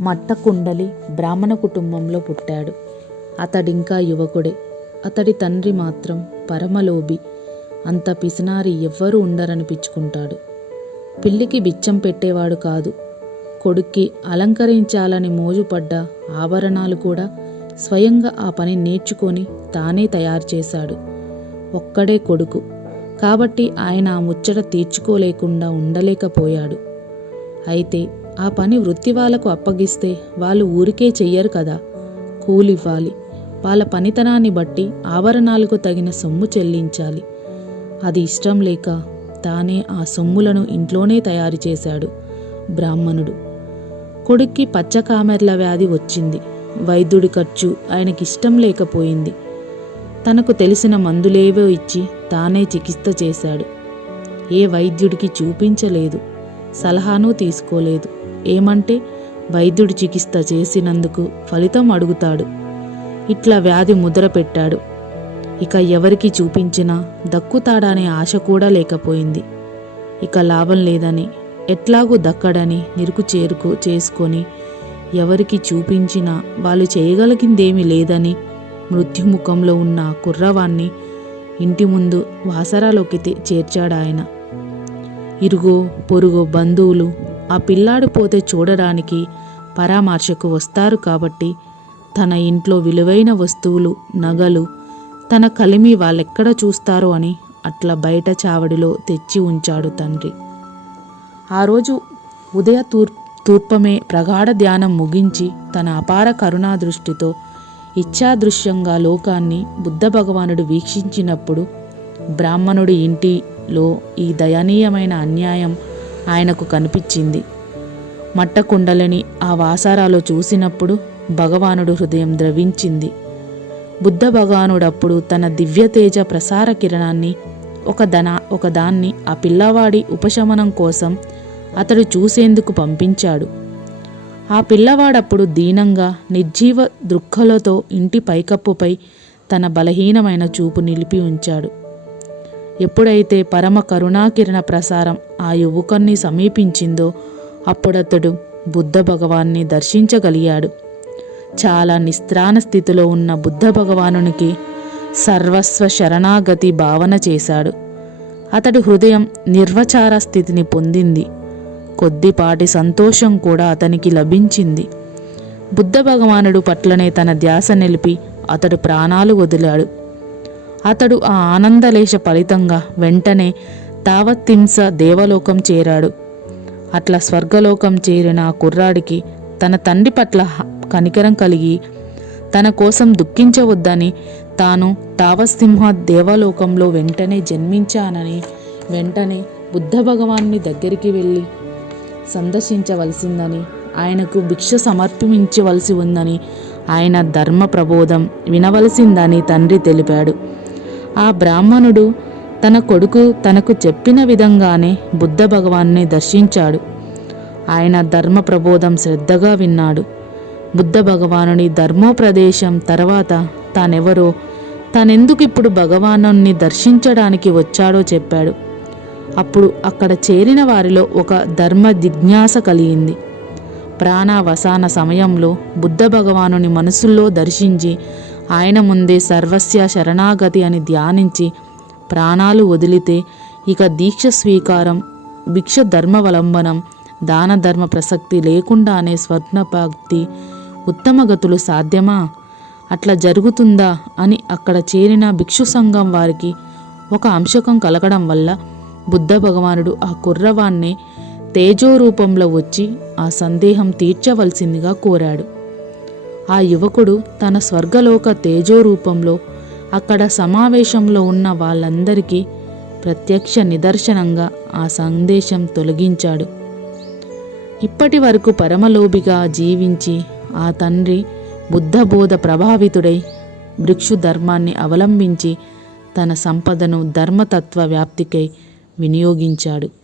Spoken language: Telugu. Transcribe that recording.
మట్టకుండలి బ్రాహ్మణ కుటుంబంలో పుట్టాడు. అతడింకా యువకుడే. అతడి తండ్రి మాత్రం పరమలోభి. అంత పిసినారి ఎవ్వరూ ఉండరనిపించుకుంటాడు. పిల్లికి బిచ్చం పెట్టేవాడు కాదు. కొడుక్కి అలంకరించాలని మోజుపడ్డ ఆభరణాలు కూడా స్వయంగా ఆ పని నేర్చుకొని తానే తయారు చేశాడు. ఒక్కడే కొడుకు. కాబట్టి ఆయన ఆ ముచ్చట తీర్చుకోలేకుండా ఉండలేకపోయాడు. అయితే ఆ పని వృత్తి వాళ్ళకు అప్పగిస్తే వాళ్ళు ఊరికే చెయ్యరు కదా. కూలివ్వాలి. వాళ్ళ పనితనాన్ని బట్టి ఆభరణాలకు తగిన సొమ్ము చెల్లించాలి. అది ఇష్టం లేక తానే ఆ సొమ్ములను ఇంట్లోనే తయారు చేశాడు బ్రాహ్మణుడు. కొడుక్కి పచ్చకామెర్ల వ్యాధి వచ్చింది. వైద్యుడి ఖర్చు ఆయనకిష్టం లేకపోయింది. తనకు తెలిసిన మందులేవో ఇచ్చి తానే చికిత్స చేశాడు. ఏ వైద్యుడికి చూపించలేదు. సలహాను తీసుకోలేదు. ఏమంటే వైద్యుడి చికిత్స చేసినందుకు ఫలితం అడుగుతాడు. ఇట్లా వ్యాధి ముద్ర పెట్టాడు. ఇక ఎవరికి చూపించినా దక్కుతాడనే ఆశ కూడా లేకపోయింది. ఇక లాభం లేదని ఎట్లాగూ దక్కడని నిరుకు చేరుకు చేసుకొని ఎవరికి చూపించినా వాళ్ళు చేయగలిగిందేమీ లేదని మృత్యుముఖంలో ఉన్న కుర్రవాణ్ణి ఇంటి ముందు వాసరాలోకి చేర్చాడాయన. ఇరుగో పొరుగో బంధువులు ఆ పిల్లాడు పోతే చూడడానికి పరామర్శకు వస్తారు కాబట్టి తన ఇంట్లో విలువైన వస్తువులు నగలు తన కలిమి వాళ్ళెక్కడ చూస్తారో అని అట్లా బయట చావడిలో తెచ్చి ఉంచాడు తండ్రి. ఆ రోజు ఉదయ తూర్ తూర్పమే ప్రగాఢ ధ్యానం ముగించి తన అపార కరుణా దృష్టితో ఇచ్ఛాదృశ్యంగా లోకాన్ని బుద్ధ భగవానుడు వీక్షించినప్పుడు బ్రాహ్మణుడి ఇంటిలో ఈ దయనీయమైన అన్యాయం ఆయనకు కనిపించింది. మట్టకుండలని ఆ వాసారాలో చూసినప్పుడు భగవానుడు హృదయం ద్రవించింది. బుద్ధ భగవానుడప్పుడు తన దివ్యతేజ ప్రసార కిరణాన్ని ఒక దన ఒక దాన్ని ఆ పిల్లవాడి ఉపశమనం కోసం అతడు చూసేందుకు పంపించాడు. ఆ పిల్లవాడప్పుడు దీనంగా నిర్జీవ దృక్కలతో ఇంటి పైకప్పుపై తన బలహీనమైన చూపు నిలిపి ఉంచాడు. ఎప్పుడైతే పరమ కరుణాకిరణ ప్రసారం ఆ యువకుణ్ణి సమీపించిందో అప్పుడతడు బుద్ధ భగవాన్ని దర్శించగలిగాడు. చాలా నిస్త్రాణ స్థితిలో ఉన్న బుద్ధ భగవానునికి సర్వస్వ శరణాగతి భావన చేశాడు. అతడి హృదయం నిర్వచార స్థితిని పొందింది. కొద్దిపాటి సంతోషం కూడా అతనికి లభించింది. బుద్ధ భగవానుడు పట్లనే తన ధ్యాస నిలిపి అతడు ప్రాణాలు వదిలాడు. అతడు ఆ ఆనందలేశ ఫలితంగా వెంటనే తావత్తింస దేవలోకం చేరాడు. అట్లా స్వర్గలోకం చేరిన ఆ కుర్రాడికి తన తండ్రి పట్ల కనికరం కలిగి తన కోసం దుఃఖించవద్దని తాను తావసింహ దేవలోకంలో వెంటనే జన్మించానని వెంటనే బుద్ధ భగవాన్ని దగ్గరికి వెళ్ళి సందర్శించవలసిందని ఆయనకు భిక్ష సమర్పించవలసి ఉందని ఆయన ధర్మ ప్రబోధం వినవలసిందని తండ్రి తెలిపాడు. ఆ బ్రాహ్మణుడు తన కొడుకు తనకు చెప్పిన విధంగానే బుద్ధ భగవాన్ని దర్శించాడు. ఆయన ధర్మ ప్రబోధం శ్రద్ధగా విన్నాడు. బుద్ధ భగవానుని ధర్మోపదేశం తర్వాత తానెవరో తానెందుకు ఇప్పుడు భగవానుని దర్శించడానికి వచ్చాడో చెప్పాడు. అప్పుడు అక్కడ చేరిన వారిలో ఒక ధర్మ జిజ్ఞాస కలిగింది. ప్రాణావసాన సమయంలో బుద్ధ భగవానుని మనసుల్లో దర్శించి ఆయన ముందే సర్వస్య శరణాగతి అని ధ్యానించి ప్రాణాలు వదిలితే ఇక దీక్ష స్వీకారం భిక్ష ధర్మవలంబనం దాన ధర్మ ప్రసక్తి లేకుండానే స్వర్ణభక్తి ఉత్తమగతులు సాధ్యమా? అట్లా జరుగుతుందా? అని అక్కడ చేరిన భిక్షు సంఘం వారికి ఒక అంశకం కలగడం వల్ల బుద్ధ భగవానుడు ఆ కుర్రవాణ్ణి తేజో రూపంలో వచ్చి ఆ సందేహం తీర్చవలసిందిగా కోరాడు. ఆ యువకుడు తన స్వర్గలోక తేజో రూపంలో అక్కడ సమావేశంలో ఉన్న వాళ్ళందరికీ ప్రత్యక్ష నిదర్శనంగా ఆ సందేశం తొలగించాడు. ఇప్పటి వరకు పరమలోభిగా జీవించి ఆ తండ్రి బుద్ధబోధ ప్రభావితుడై వృక్షు ధర్మాన్ని అవలంబించి తన సంపదను ధర్మతత్వ వ్యాప్తికై వినియోగించాడు.